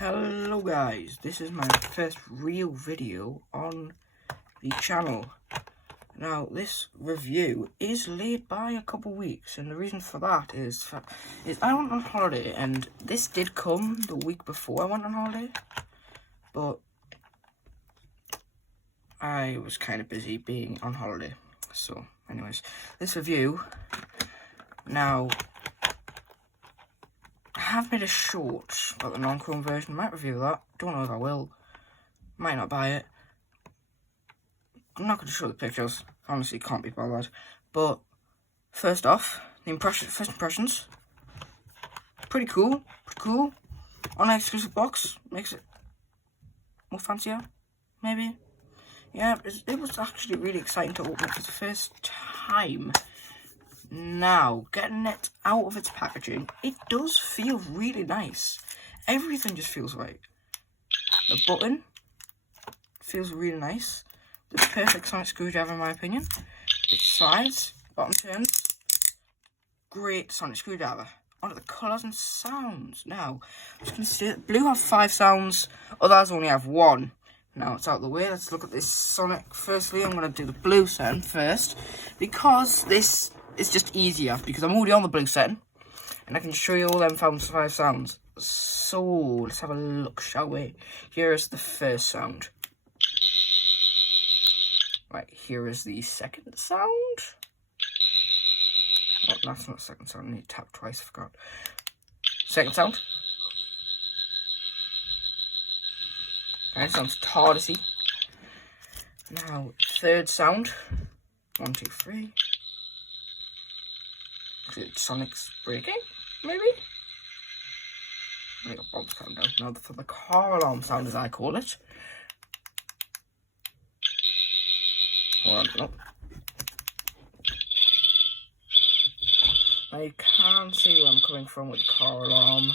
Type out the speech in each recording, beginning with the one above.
Hello guys, this is my first real video on the channel. Now this review is late by a couple weeks, and the reason for that is I went on holiday, and this did come the week before I went on holiday, but I was kind of busy being on holiday. So anyways, this review, now I have made a short about the non-chrome version. Might review that. Don't know if I will. Might not buy it. I'm not going to show the pictures. Honestly, can't be bothered. But first off, first impressions. Pretty cool. Pretty cool. On an exclusive box makes it more fancier, maybe. Yeah, it was actually really exciting to open it for the first time. Now, getting it out of its packaging, it does feel really nice. Everything just feels right. The button feels really nice. The perfect sonic screwdriver in my opinion. Its size, bottom turns, great sonic screwdriver. Onto the colours and sounds. Now, I'm just going to say that blue have 5 sounds, others only have 1. Now it's out of the way, let's look at this sonic. Firstly, I'm going to do the blue sound first, because this is just easier, because I'm already on the blue setting, and I can show you all them 5 sounds. So, let's have a look, shall we? Here is the first sound. Right, here is the second sound. Oh, that's not the second sound, I need to tap twice, I forgot. Second sound. That sounds TARDIS-y. Now, third sound. 1, 2, 3. Sonic's breaking, maybe? I got Bob's calm down. Now for the car alarm sound, as I call it. Hold on, no. Now you can see where I'm coming from with the car alarm.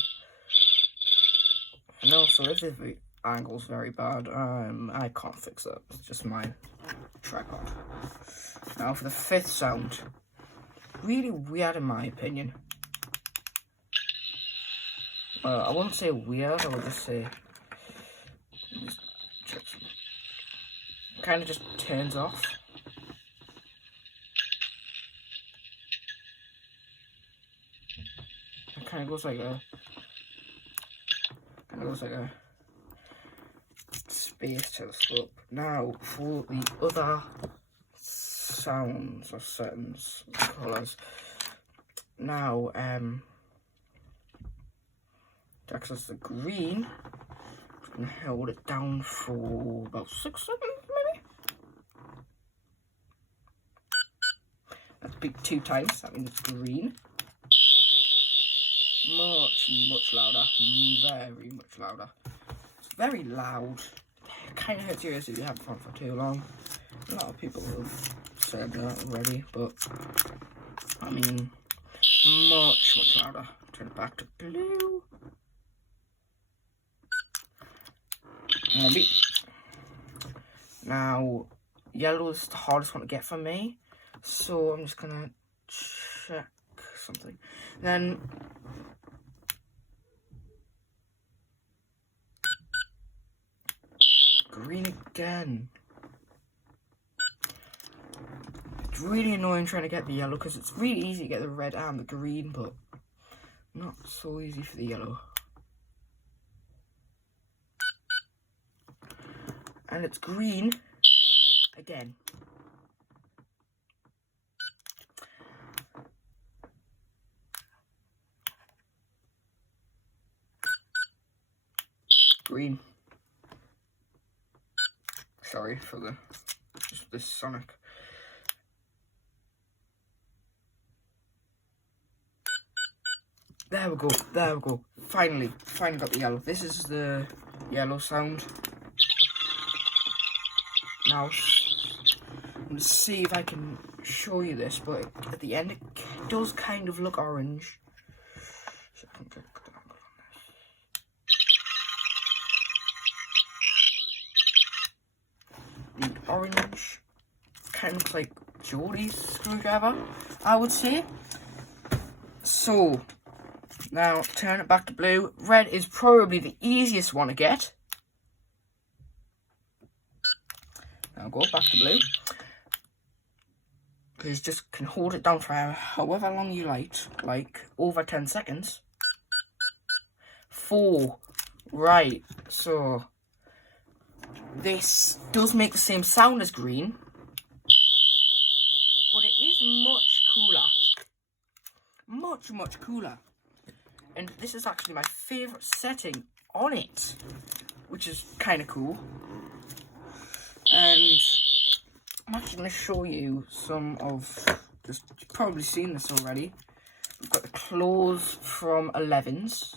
And also, if the angle's very bad, I can't fix that. It's just my tripod. Now for the 5th sound. Really weird in my opinion. I wouldn't say weird, I would just say kind of just turns off. It kind of goes like a space telescope. Now for the other sounds or settings, colours. Now, to access the green, I'm going to hold it down for about 6 seconds, maybe? That's big 2 times, that means it's green. Much louder, very much louder. It's very loud. It kind of hurts your ears if you have it on for too long. A lot of people have said that already, but I mean, much louder. Turn it back to blue. Maybe. Now, yellow is the hardest one to get for me, so I'm just gonna check something. Then green again. It's really annoying trying to get the yellow, because it's really easy to get the red and the green, but not so easy for the yellow. And it's green again. Green. Sorry for just this sonic. There we go. Finally got the yellow. This is the yellow sound. Now, I'm going to see if I can show you this, but at the end it does kind of look orange. So I can get a good angle on this. The orange kind of looks like Jodie's screwdriver, I would say. So, Now, turn it back to blue. Red is probably the easiest one to get. Now go back to blue. Because you just can hold it down for however long you like over 10 seconds. 4. Right, so this does make the same sound as green, but it is much cooler. Much cooler. And this is actually my favourite setting on it, which is kind of cool. And I'm actually going to show you some of, you've probably seen this already. We've got the clothes from 11s.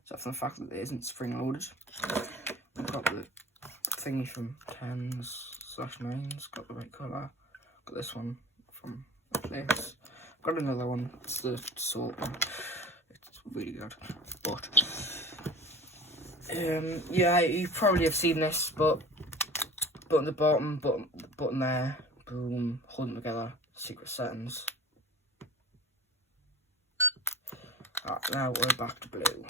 Except for the fact that it isn't spring loaded. We've got the thingy from 10s/9s, got the right colour. Got this one from the place. Got another one, it's the salt one. It's really good. But yeah, you probably have seen this, but button at the bottom, button there, boom, hold them together, secret settings. Right, now we're back to blue.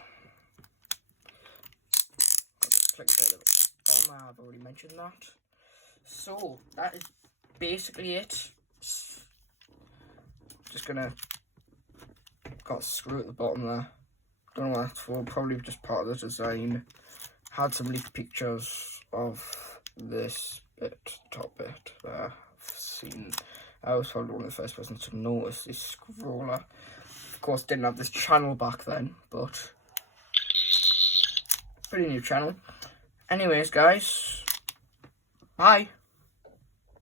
I'll just click a bit at the bottom, I've already mentioned that. So, that is basically it. Just gonna, got a screw at the bottom there. Don't know what that's for, probably just part of the design. Had some leaked pictures of this bit, top bit there. I've seen, I was probably one of the first persons to notice this scroller. Of course, didn't have this channel back then, but pretty new channel. Anyways, guys, bye.